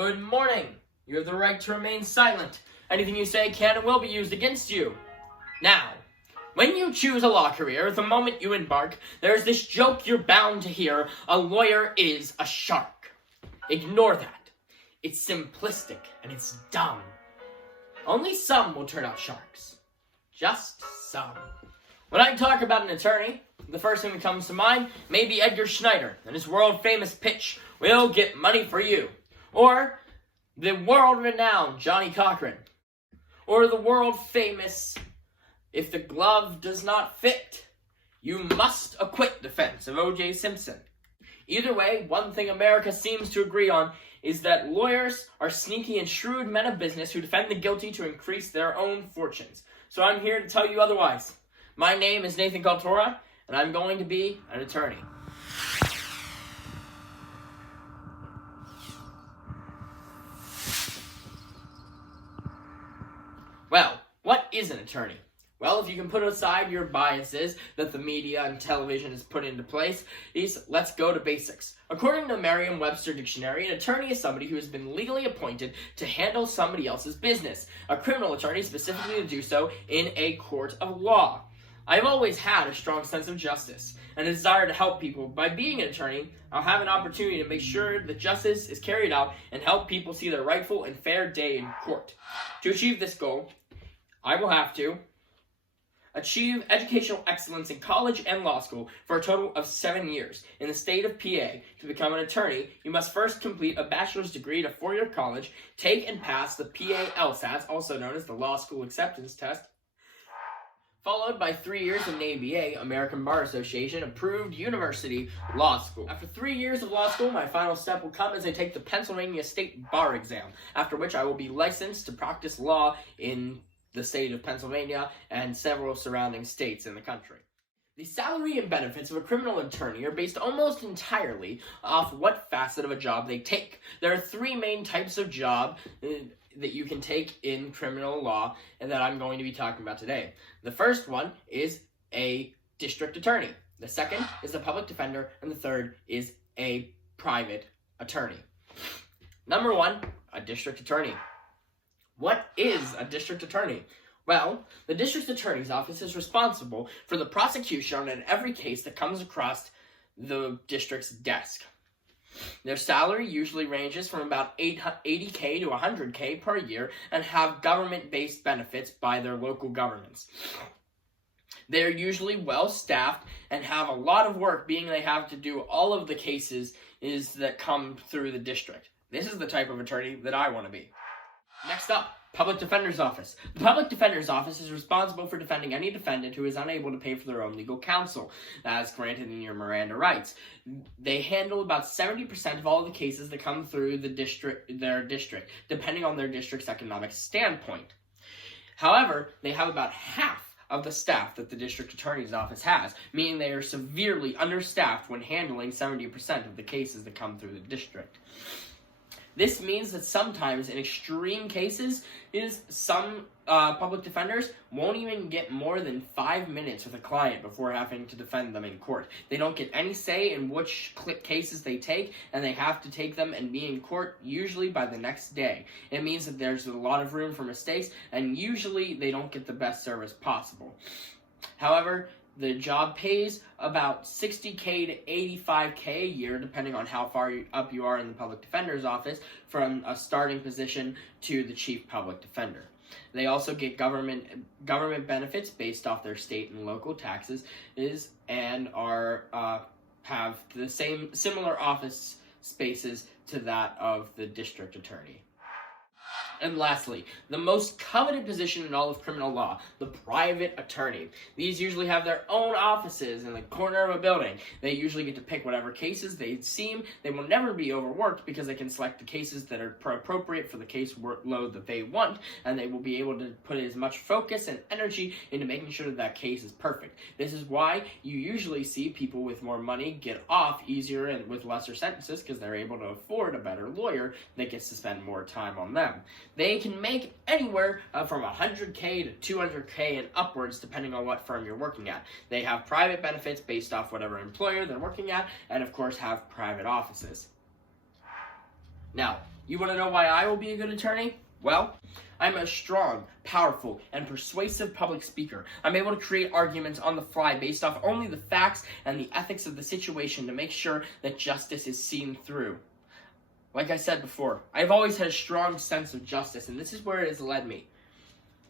Good morning. You have the right to remain silent. Anything you say can and will be used against you. Now, when you choose a law career, the moment you embark, there's this joke you're bound to hear: a lawyer is a shark. Ignore that. It's simplistic and it's dumb. Only some will turn out sharks. Just some. When I talk about an attorney, the first thing that comes to mind may be Edgar Schneider and his world-famous pitch, "We'll get money for you." Or the world-renowned Johnny Cochran. Or the world-famous, "If the glove does not fit, you must acquit" defense of O.J. Simpson. Either way, one thing America seems to agree on is that lawyers are sneaky and shrewd men of business who defend the guilty to increase their own fortunes. So I'm here to tell you otherwise. My name is Nathan Kaltora, and I'm going to be an attorney. Well, what is an attorney? Well, if you can put aside your biases that the media and television has put into place, let's go to basics. According to Merriam-Webster Dictionary, an attorney is somebody who has been legally appointed to handle somebody else's business. A criminal attorney specifically to do so in a court of law. I've always had a strong sense of justice and a desire to help people. By being an attorney, I'll have an opportunity to make sure that justice is carried out and help people see their rightful and fair day in court. To achieve this goal, I will have to achieve educational excellence in college and law school for a total of 7 years. In the state of PA, to become an attorney, you must first complete a bachelor's degree at a four-year college, take and pass the PA LSAT, also known as the Law School Acceptance Test, followed by 3 years in ABA, American Bar Association approved university law school. After 3 years of law school, my final step will come as I take the Pennsylvania State Bar exam, after which I will be licensed to practice law in the state of Pennsylvania and several surrounding states in the country. The salary and benefits of a criminal attorney are based almost entirely off what facet of a job they take. There are three main types of job that you can take in criminal law and that I'm going to be talking about today. The first one is a district attorney. The second is the public defender, and the third is a private attorney. Number one, a district attorney. What is a district attorney? Well, the district attorney's office is responsible for the prosecution in every case that comes across the district's desk. Their salary usually ranges from about $80K to $100K per year and have government-based benefits by their local governments. They're usually well-staffed and have a lot of work, being they have to do all of the cases that come through the district. This is the type of attorney that I want to be. Next up, Public Defender's Office. The Public Defender's Office is responsible for defending any defendant who is unable to pay for their own legal counsel, as granted in your Miranda rights. They handle about 70% of all the cases that come through their district, depending on their district's economic standpoint. However, they have about half of the staff that the district attorney's office has, meaning they are severely understaffed when handling 70% of the cases that come through the district. This means that sometimes, in extreme cases, some public defenders won't even get more than 5 minutes with a client before having to defend them in court. They don't get any say in which cases they take, and they have to take them and be in court usually by the next day. It means that there's a lot of room for mistakes, and usually they don't get the best service possible. However, the job pays about $60K to $85K a year, depending on how far up you are in the public defender's office, from a starting position to the chief public defender. They also get government benefits based off their state and local taxes, and have the similar office spaces to that of the district attorney. And lastly, the most coveted position in all of criminal law, the private attorney. These usually have their own offices in the corner of a building. They usually get to pick whatever cases they seem. They will never be overworked because they can select the cases that are appropriate for the case workload that they want, and they will be able to put as much focus and energy into making sure that that case is perfect. This is why you usually see people with more money get off easier and with lesser sentences, because they're able to afford a better lawyer that gets to spend more time on them. They can make anywhere from $100K to $200K and upwards, depending on what firm you're working at. They have private benefits based off whatever employer they're working at, and of course have private offices. Now, You want to know why I will be a good attorney? Well, I'm a strong, powerful, and persuasive public speaker. I'm able to create arguments on the fly based off only the facts and the ethics of the situation to make sure that justice is seen through. Like I said before, I've always had a strong sense of justice, and this is where it has led me.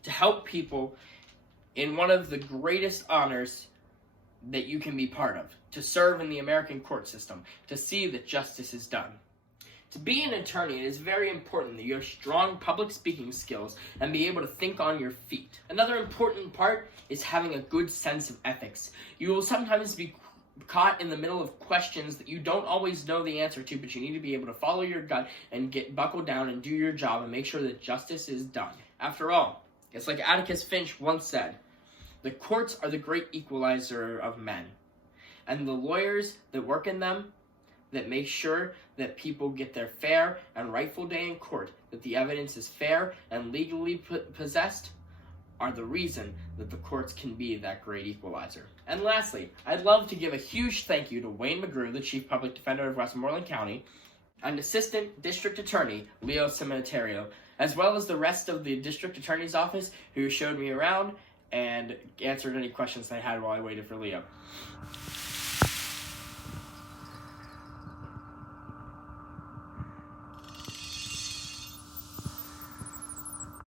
To help people in one of the greatest honors that you can be part of. To serve in the American court system. To see that justice is done. To be an attorney, it is very important that you have strong public speaking skills and be able to think on your feet. Another important part is having a good sense of ethics. You will sometimes be caught in the middle of questions that you don't always know the answer to, but you need to be able to follow your gut and buckle down and do your job and make sure that justice is done. After all, it's like Atticus Finch once said, the courts are the great equalizer of men, and the lawyers that work in them that make sure that people get their fair and rightful day in court, that the evidence is fair and legally possessed, are the reason that the courts can be that great equalizer. And lastly, I'd love to give a huge thank you to Wayne McGrew, the Chief Public Defender of Westmoreland County, and Assistant District Attorney Leo Cementerio, as well as the rest of the District Attorney's Office who showed me around and answered any questions I had while I waited for Leo.